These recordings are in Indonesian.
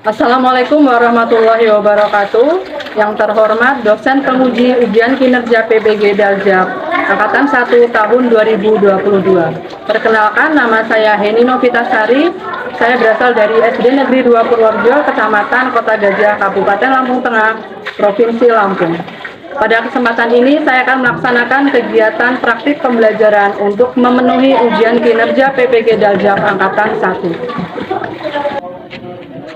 Assalamualaikum warahmatullahi wabarakatuh. Yang terhormat dosen penguji ujian kinerja PBG Daljak Angkatan 1 tahun 2022. Perkenalkan, nama saya Heni Novitasari. Saya berasal dari SD Negeri 2 Purworejo, Kecamatan Kota Gajah, Kabupaten Lampung Tengah, Provinsi Lampung. Pada kesempatan ini saya akan melaksanakan kegiatan praktik pembelajaran untuk memenuhi ujian kinerja PPG Daljak Angkatan 1.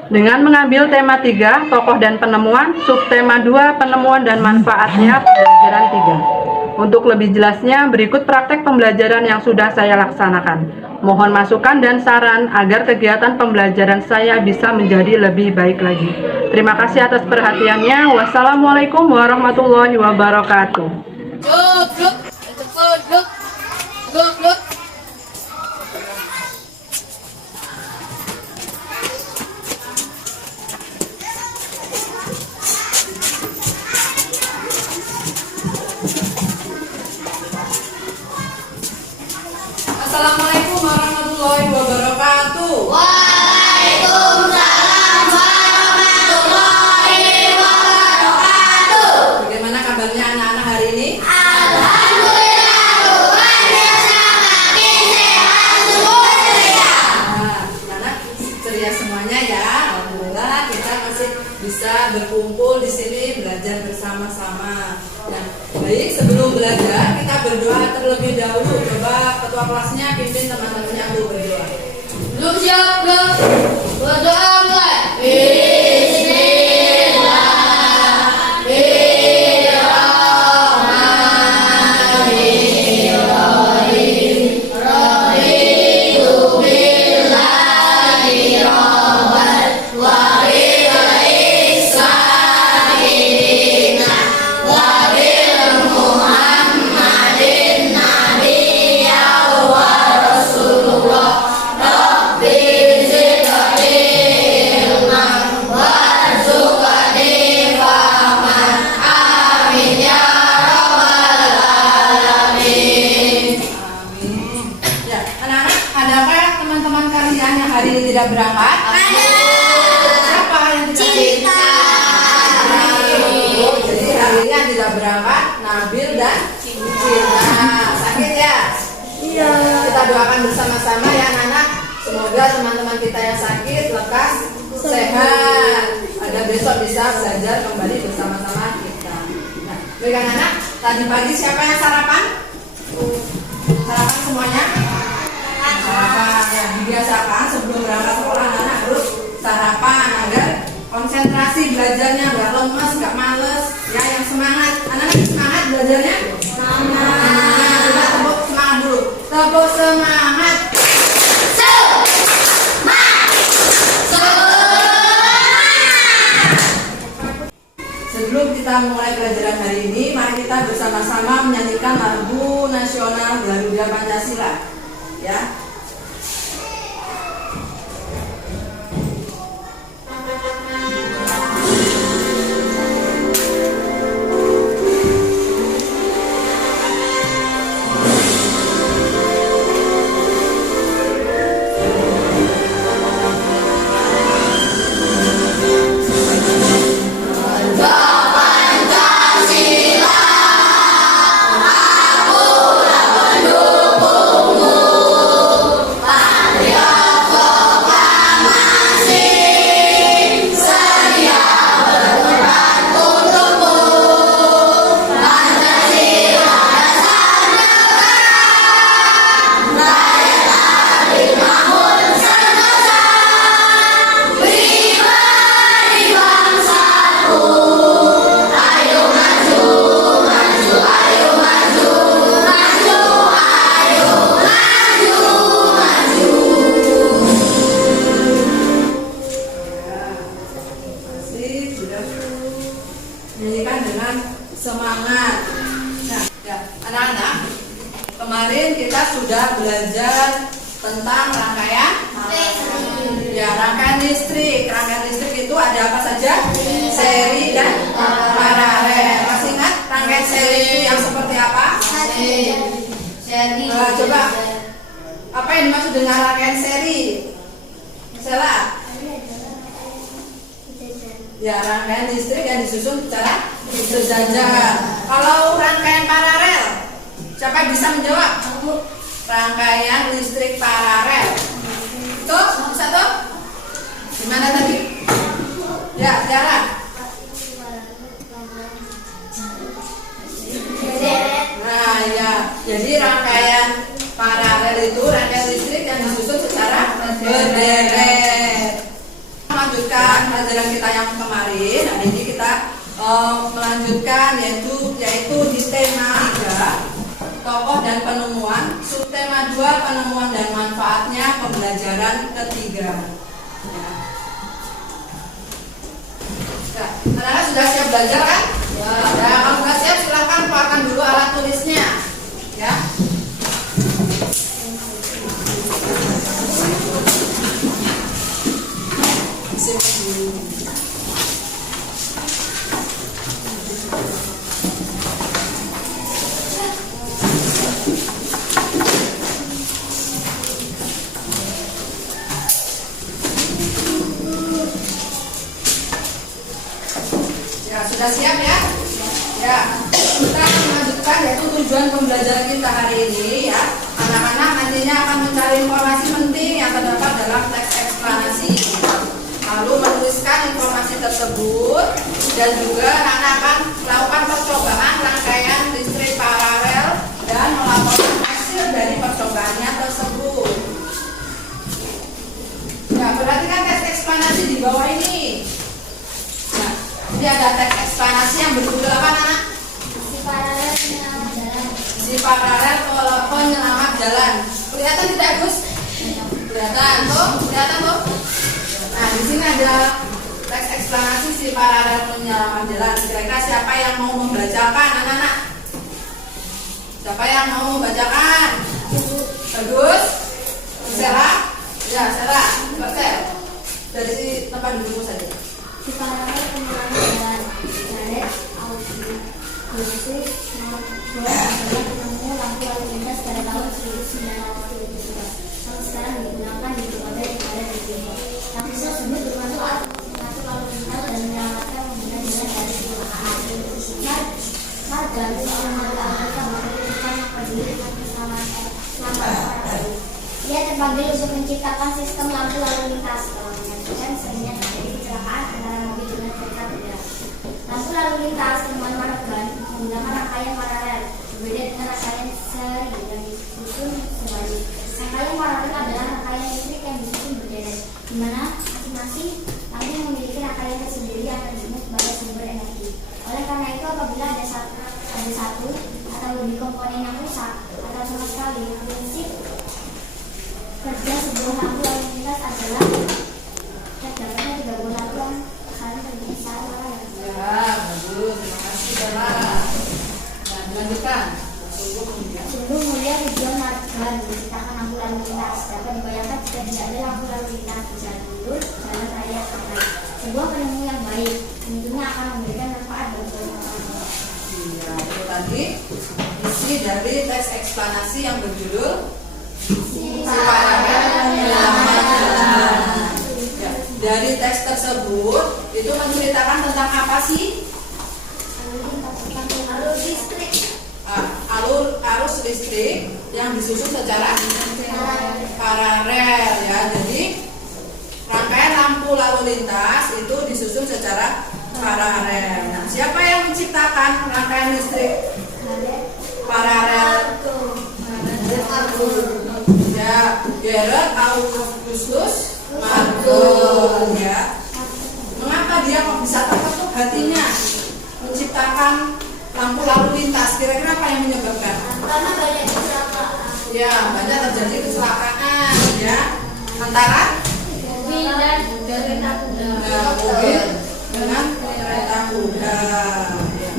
Dengan mengambil tema 3, tokoh dan penemuan, subtema 2, penemuan dan manfaatnya pembelajaran 3. Untuk lebih jelasnya, berikut praktek pembelajaran yang sudah saya laksanakan. Mohon masukan dan saran agar kegiatan pembelajaran saya bisa menjadi lebih baik lagi. Terima kasih atas perhatiannya. Wassalamualaikum warahmatullahi wabarakatuh. Assalamualaikum warahmatullahi wabarakatuh. Waalaikumsalam warahmatullahi wabarakatuh. Bagaimana kabarnya anak-anak hari ini? Alhamdulillah, luar biasa, makin sehat, syukur ceria. Anak ceria semuanya ya. Alhamdulillah kita masih bisa berkumpul di sini belajar bersama-sama. Ya, baik, sebelum belajar kita berdoa terlebih dahulu. Coba ketua kelasnya pimpin teman-temannya untuk berdoa. Belum siap, belum? Berdoa mulai. Ya, anak-anak, adakah teman-teman kalian yang hari ini tidak berangkat? Siapa yang tidak Jadi hari ini yang tidak berangkat Nabil dan Cinta. Sakit ya? Iya. Kita doakan bersama-sama ya anak-anak. Semoga teman-teman kita yang sakit lekas sehat. Agar besok bisa belajar kembali bersama-sama kita. Nah, baik anak-anak, tadi pagi siapa yang sarapan? Sarapan semuanya? Sarapan ya, dibiasakan sebelum berangkat sekolah anak harus sarapan agar konsentrasi belajarnya nggak lemes, nggak males, ya yang semangat. Anak-anak semangat belajarnya? Semangat. Kita tepuk semangat dulu. Tepuk semangat. Sebelum kita mulai pelajaran hari ini, mari kita bersama-sama menyanyikan lagu nasional Garuda Pancasila. Ya. Nyanyikan dengan semangat. Nah, ya, anak-anak, kemarin kita sudah belajar tentang rangkaian ya, rangkaian listrik. Rangkaian listrik itu ada apa saja? Seri dan paralel. Masih ingat rangkaian seri itu yang seperti apa? Coba apa yang dimaksud dengan rangkaian seri? Misalnya Ya, rangkaian listrik yang disusun secara berjajar. Kalau rangkaian paralel, siapa bisa menjawab? Rangkaian listrik paralel. Tuh, bisa tuh? Gimana tadi? Ya, Tiara. Nah, ya. Jadi rangkaian paralel itu rangkaian listrik yang disusun secara berderet. Melanjutkan pelajaran kita yang kemarin. Hari ini kita melanjutkan yaitu di tema 3 tokoh dan penemuan, subtema 2 penemuan dan manfaatnya pembelajaran ketiga. Ya. Ya, anak-anak sudah siap belajar kan? Ya. Kalau sudah siap silahkan keluarkan dulu alat tulisnya. Ya. Ya, sudah siap ya? Ya, kita akan melanjutkan yaitu tujuan pembelajaran kita hari ini ya. Anak-anak nantinya akan mencari informasi penting yang terdapat dalam teks eksplanasi. Lalu menuliskan informasi tersebut dan juga anak akan melakukan percobaan rangkaian listrik paralel dan melaporkan hasil dari percobaannya tersebut. Ya, perhatikan teks eksplanasi di bawah ini. Nah, ini ada teks eksplanasi yang berjudul apa, anak? Si paralel penyelamat jalan. Kelihatan tidak, Gus? Kelihatan tuh, kelihatan tuh. Nah, di sini ada teks eksplanasi si paralel penyelamat jalan. Kira-kira siapa yang mau membacakan, anak-anak? Siapa yang mau membacakan? Bagus. Sarah? Ya, Sarah. Baca. Dari tempat dudukmu saja. Si paralel penyelamat jalan. Jaret, Augusus, penemu lampu lalu lintas pada tahun 1972. Sampai sekarang digunakan di berbagai negara di dunia. Lampu tersebut bermanfaat mengatur lalu lintas dan menyelamatkan pengguna jalan dari kecelakaan. Harga untuk lembaga Amerika memperhitungkan yang peduli dengan keselamatan para pengguna. Ia terpanggil untuk menciptakan sistem lampu lalu lintas dalam menyaksikan seringnya terjadi kecelakaan antara mobil dengan kereta bergerak. Lampu lalu lintas temuan Morgan menggunakan rangkaian paralel, berbeda dengan rangkaian seri yang disusun sebalik. Rangkaian paralel adalah rangkaian listrik yang disusun berderet, di mana masing-masing lampu memiliki rangkaian tersendiri yang terhubung sebagai sumber energi. Oleh karena itu, apabila ada satu atau lebih komponen yang rusak atau sama sekali, prinsip kerja sebuah lampu lalu lintas adalah terdapatnya 3 buah lampu yang saling terhubung secara paralel. Ya, bagus. Terima kasih, Sarah. Dan lanjutkan. Sungguh mulia tujuan Morgan menciptakan lampu lalu lintas. Dapat dibayangkan jika tidak ada lampu lalu lintas di jalan mundur, jalan raya sampai. Sebuah penemu yang baik tentunya akan memberikan manfaat bagi orang. Iya, itu tadi isi dari teks eksplanasi yang berjudul Si Paralel Penyelamat Jalan. Ya, dari teks tersebut itu menceritakan tentang apa sih? Alur listrik. Arus listrik yang disusun secara paralel ya. Jadi rangkaian lampu lalu lintas itu disusun secara paralel. Nah, siapa yang menciptakan rangkaian listrik paralel? Ya, Gerard Augustus Marcon ya. Mengapa dia kok bisa terketuk hatinya menciptakan lampu lalu lintas? Kira-kira apa yang menyebabkan? Karena banyak kecelakaan. Ya, banyak terjadi kecelakaan ya antara Mobil dan kereta kuda. mobil dengan kereta kuda. Ya.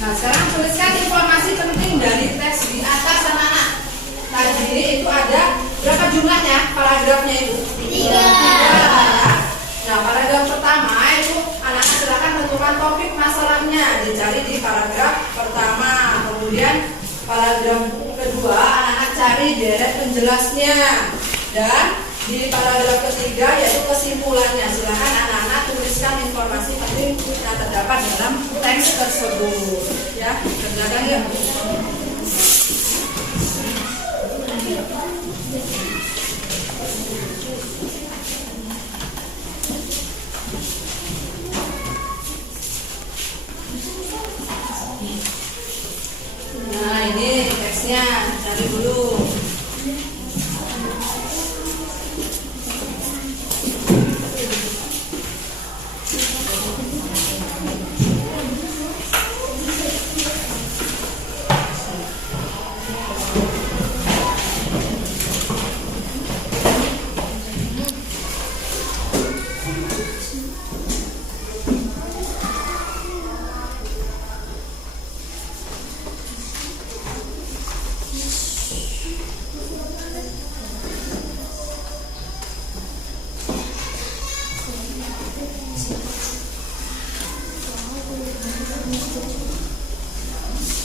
Nah, sekarang tuliskan informasi penting dari teks di atas, anak-anak. Tadi itu ada berapa jumlahnya? Paragrafnya itu? 3. Ya. Nah, paragraf pertama itu anak-anak silakan tentukan topik masalahnya, dicari di paragraf pertama. Kemudian paragraf kedua anak-anak cari deret penjelasnya, dan di paragraf ketiga yaitu kesimpulannya. Silakan anak-anak tuliskan informasi penting yang terdapat dalam teks tersebut. Ya, kerjakan ya. Nah, ini teksnya, cari dulu.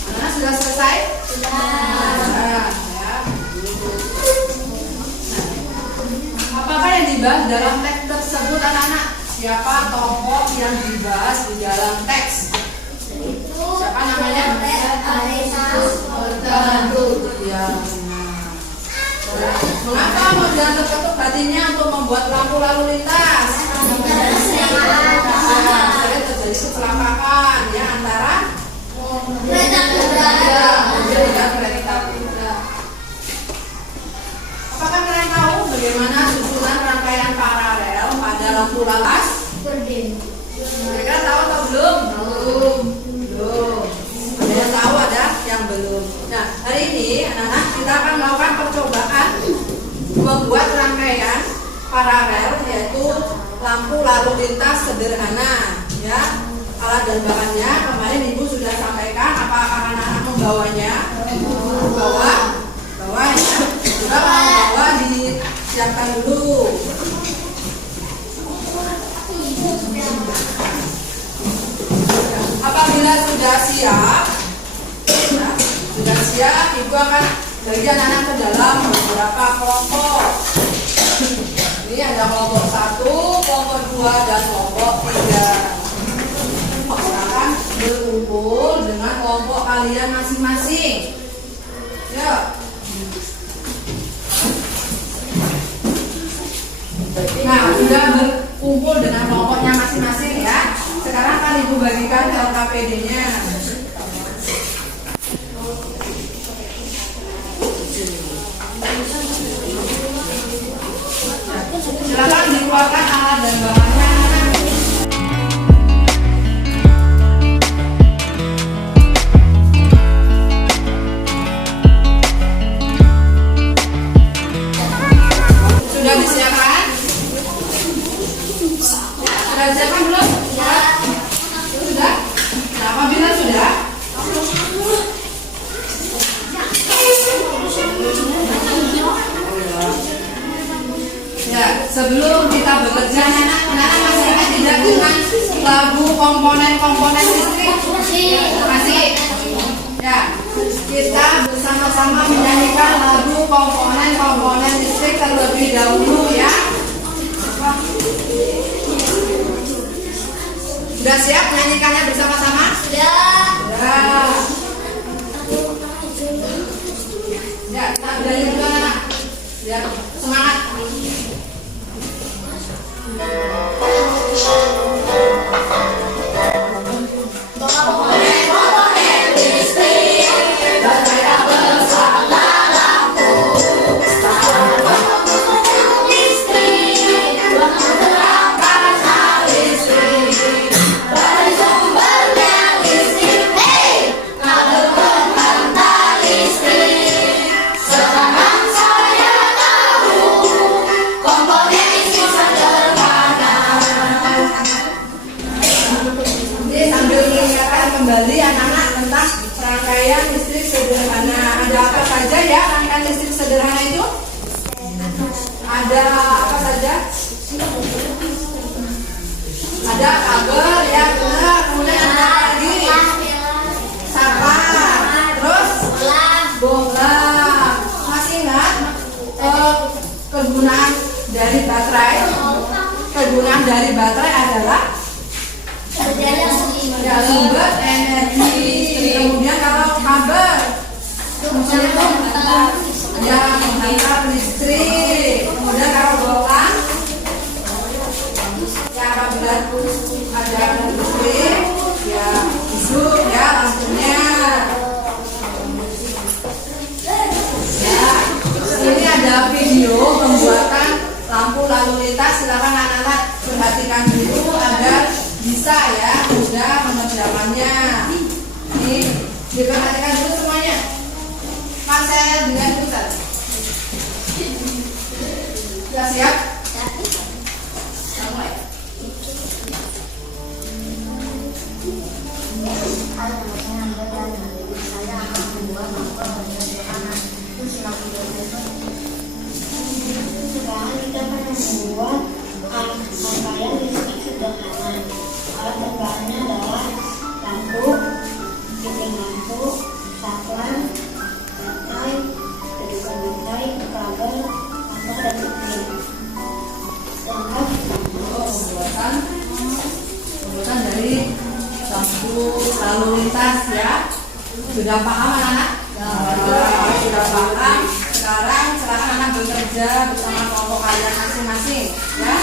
Anak sudah selesai? Nah, ya. Apakah yang dibahas dalam teks tersebut anak-anak? Siapa tokoh yang dibahas di dalam teks? Siapa namanya? Ya. Nah, mengapa modal terketuk hatinya untuk membuat lampu lalu lintas? Sering terjadi kecelakaan ya antara mobil dan kereta kuda. Apakah kalian tahu bagaimana susunan rangkaian paralel pada lampu lalas? Mereka tahu atau belum? Belum. Ada yang tahu, ada yang belum. Nah, hari ini anak-anak kita akan melakukan percobaan membuat rangkaian paralel yaitu lampu lalu lintas sederhana. Ya, alat dan bahannya kemarin ibu sudah sampaikan. Apakah anak-anak membawanya? Bawa ya. Juga bawa disiapkan dulu. Apabila sudah siap, ya, ibu akan bagi anak-anak ke dalam beberapa kelompok. Ini ada kelompok 1, kelompok 2, dan kelompok 3. Silakan berkumpul dengan kelompok kalian masing-masing. Ya. Nah, sudah berkumpul dengan kelompoknya masing-masing ya. Sekarang akan ibu bagikan LKPD-nya. Silakan dikeluarkan alat dan bahannya. Sudah disiapkan? Sudah disiapkan belum? Sudah? Nah, apabila sudah? Ya, sebelum kita bekerja, anak-anak masih ingat tidak dengan lagu komponen-komponen listrik? Masih? Ya, kita bersama-sama menyanyikan lagu komponen-komponen listrik terlebih dahulu ya. Sudah siap menyanyikannya bersama-sama? Sudah. Ya, kita belajar dulu anak. Biar semangat. Kembali anak-anak tentang rangkaian listrik sederhana. Ada apa saja ya rangkaian listrik sederhana itu? Ada apa saja? Ada kabel ya benar. Kemudian ada apa lagi? Sapar. Terus bola. Masih ingat kegunaan dari baterai, kegunaan dari baterai adalah ya, sumber energi. Kemudian kalau kabel, ya menghantar listrik. Kemudian kalau bohlam, ya apabila ada listrik, ya hidup ya lampunya. Ya, ini ada video pembuatan lampu lalu lintas. Silakan anak-anak perhatikan dulu agar bisa ya mudah mengerjakannya. Ini diperhatikan dulu semuanya. Mas saya dengan pusat. Sudah siap? Mulai. Sekarang kita akan membuat rangkaian listrik sederhana. Alat pembuatannya adalah lampu, titik lampu, saklar, baterai, kedudukan baterai, kabel, motor dan listrik. Lengkap. Pembuatan dari lampu lalu lintas ya. Sudah paham anak-anak? Sudah paham. Sekarang silakan anak bekerja bersama kelompok kalian masing-masing ya.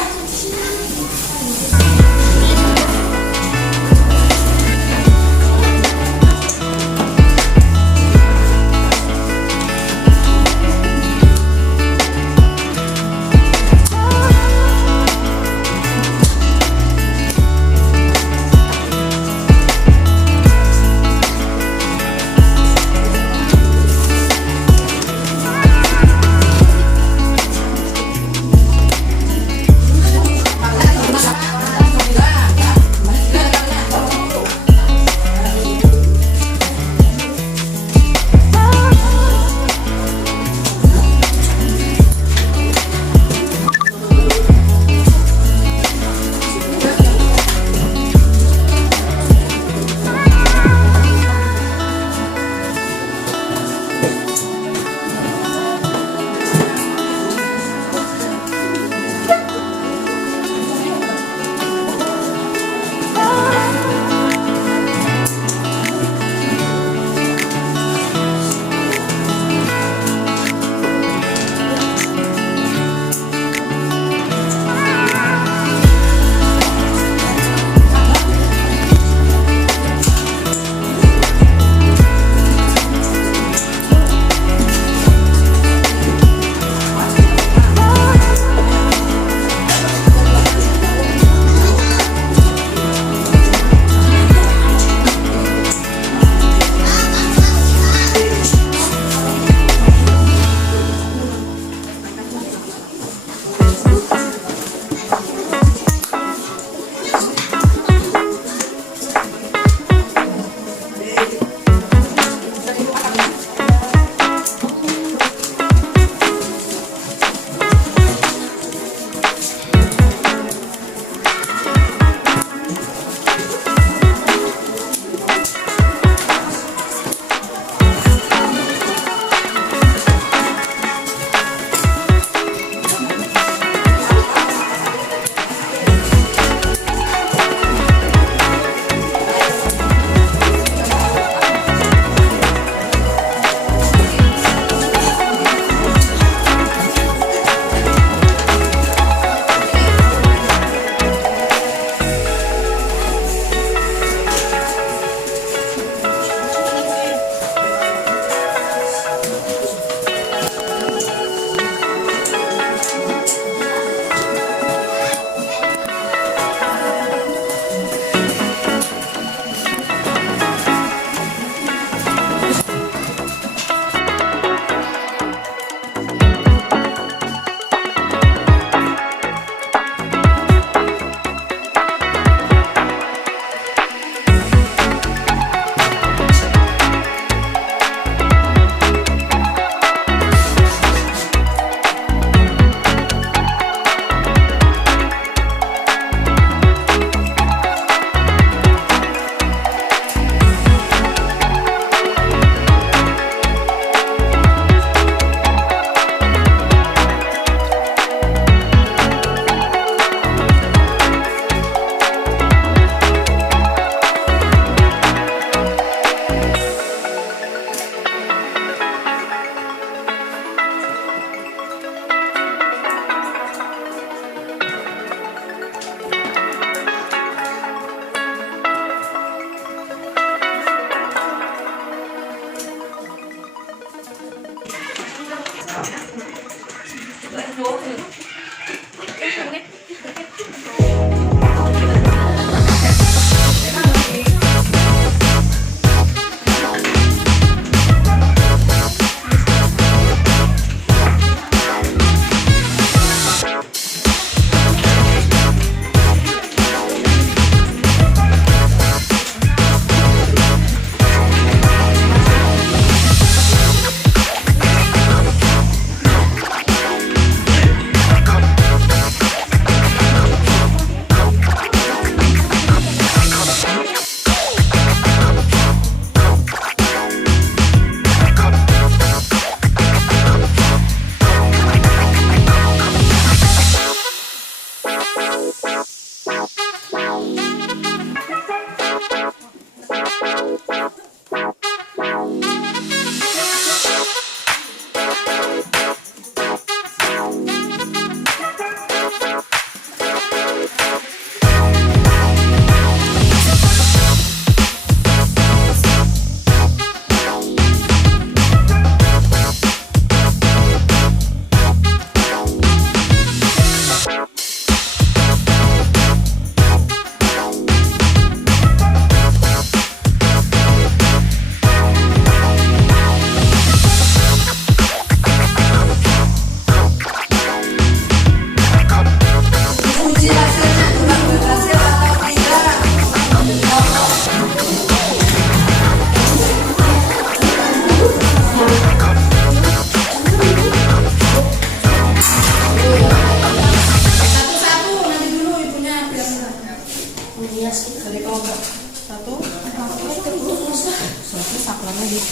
Nah,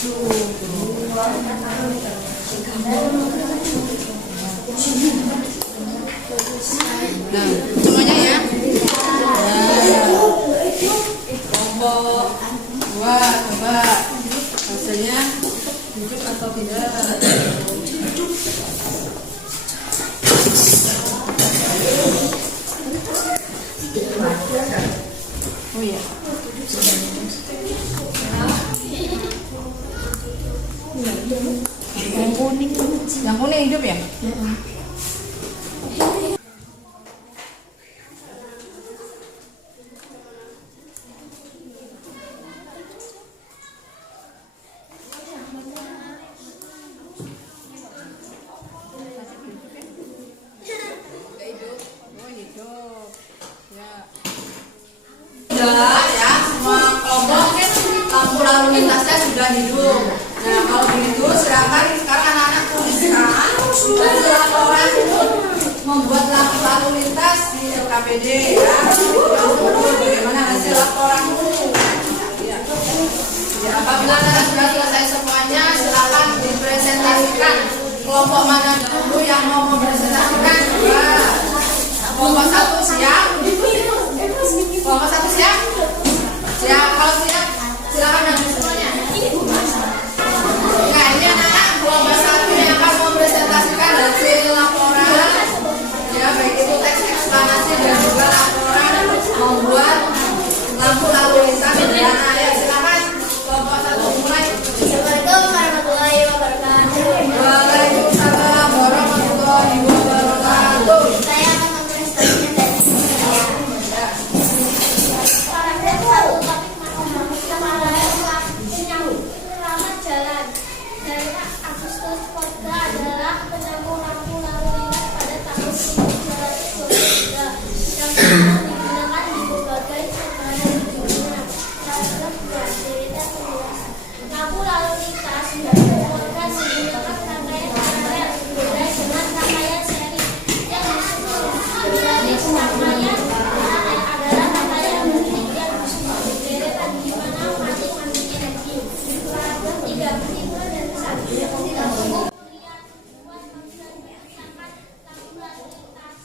semuanya ya. Kelompok dua, coba hasilnya hidup atau tidak. Oh iya. Yang kuning hidup ya? Sudah ya, semua kelompok lampu lalu lintasnya sudah hidup. Nah, kalau begitu silakan sekarang anak-anak tuliskan laporan membuat lampu lalu lintas di LKPD ya. Bagaimana hasil laporanmu? Ya. Ya, apabila anak sudah selesai semuanya, silakan dipresentasikan. Kelompok mana dulu yang mau mempresentasikan? Nah, kelompok satu siap. Kelompok satu siap? Siap, kalau siap silakan ambil semuanya. Nah, ini anak-anak kelompok satu yang akan mempresentasikan hasil laporan ya, baik itu teks eksplanasi dan juga laporan membuat lampu lalu lintas. Ya, nah, ya silakan kelompok satu mulai. Assalamualaikum warahmatullahi wabarakatuh. Waalaikumsalam warahmatullahi wabarakatuh. Saya akan mempresentasikan dari saya. Paragraf 1 topik selamat jalan. Dari Agustus Kodra adalah penemu lampu lalu lintas pada tahun 1923 yang digunakan di berbagai negara di dunia. Paragraf 2 cerita penjelasan. Lampu lalu lintas digunakan menggunakan rangkaian paralel berbeda dengan rangkaian seri yang disusun. Jenis rangkaian adalah rangkaian bertitik yang disusun berderet di mana masing-masing energi. Paragraf 3 perhitungan dan pesan. Tidak umum kuliah buat menggunakan lampu lalu lintas.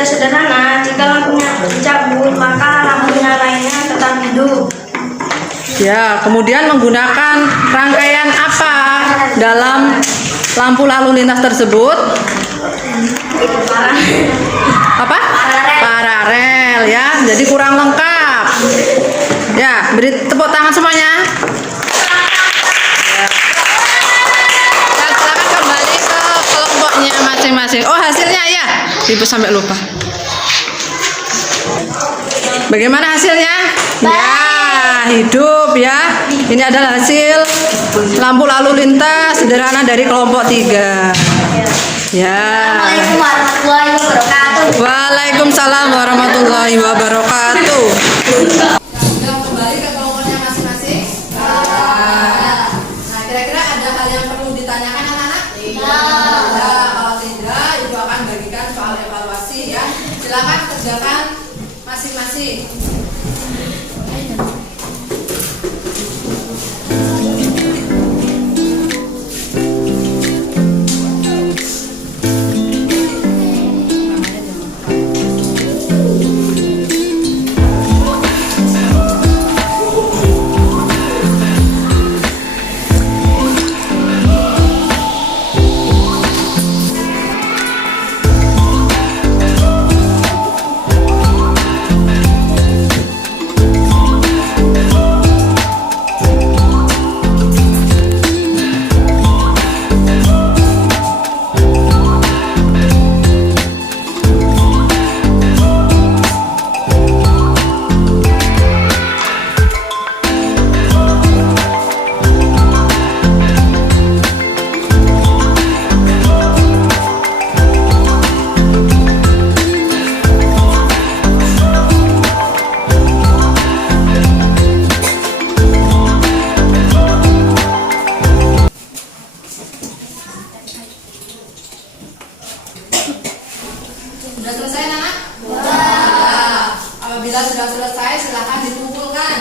hasil sederhana, jika lampunya dicabut, maka lampunya lainnya tetap hidup. Ya, kemudian menggunakan rangkaian apa dalam lampu lalu lintas tersebut? Apa? Paralel ya. Jadi kurang lengkap. Ya, beri tepuk tangan semuanya. Ya. Ya, silakan kembali ke kelompoknya masing-masing. Oh, hasilnya ya. Ibu sampai lupa. Bagaimana hasilnya? Ya, hidup ya. Ini adalah hasil lampu lalu lintas sederhana dari kelompok 3. Ya. Assalamualaikum warahmatullahi wabarakatuh. Waalaikumsalam warahmatullahi wabarakatuh. Sudah kembali ke kelompoknya masing-masing? Nah, kira-kira ada hal yang perlu ditanyakan anak-anak? Nah, kalau tidak, Ibu akan bagikan soal evaluasi ya. Silakan kerjakan masing-masing. Sudah selesai, anak? Nah, apabila sudah selesai, silakan dikumpulkan.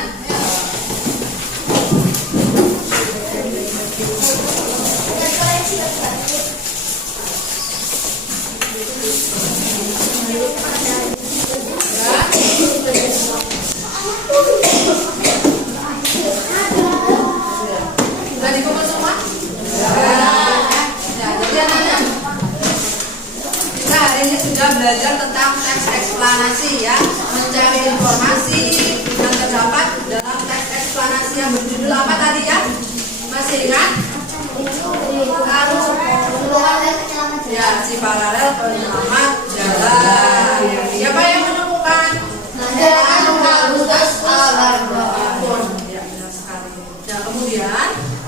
Sudah dikumpul semua? Ya, jadi anak-anak, kita hari ini sudah belajar tentang teks eksplanasi ya, mencari informasi yang terdapat dalam teks eksplanasi yang berjudul apa tadi ya? Masih ingat? Ya, si paralel penyelamat jalan. Siapa yang menemukan? Ya, benar sekali. Nah, kemudian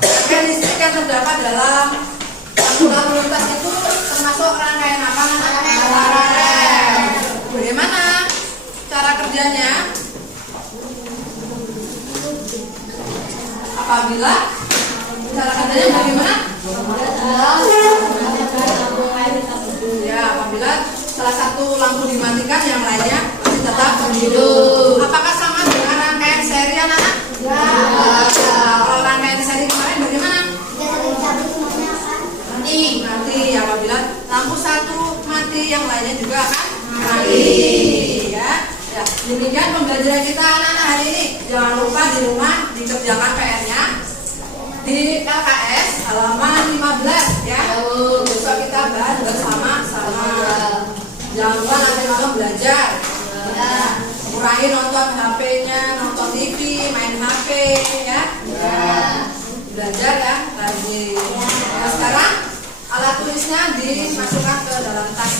rangkaian listrik yang terdapat dalam lampu lalu lintas itu termasuk rangkaian apa? Paralel. Bagaimana cara kerjanya? Apabila cara kerjanya bagaimana? Ya, apabila salah satu lampu dimatikan, yang lainnya masih tetap hidup. Apakah sama dengan rangkaian seri anak-anak? Ya. Kalau rangkaian seri kemarin bagaimana? Mati. Apabila lampu satu mati, yang lainnya juga akan mati. Ya. Ya. Demikian pembelajaran kita anak-anak hari ini. Jangan lupa di rumah dikerjakan PR-nya di LKS halaman 15 ya. Besok kita bahas bersama-sama. Jangan lupa nanti malam belajar. Kurangi nonton HP-nya, nonton TV, main HP ya. Belajar ya lagi. Nah, sekarang alat tulisnya dimasukkan ke dalam tas.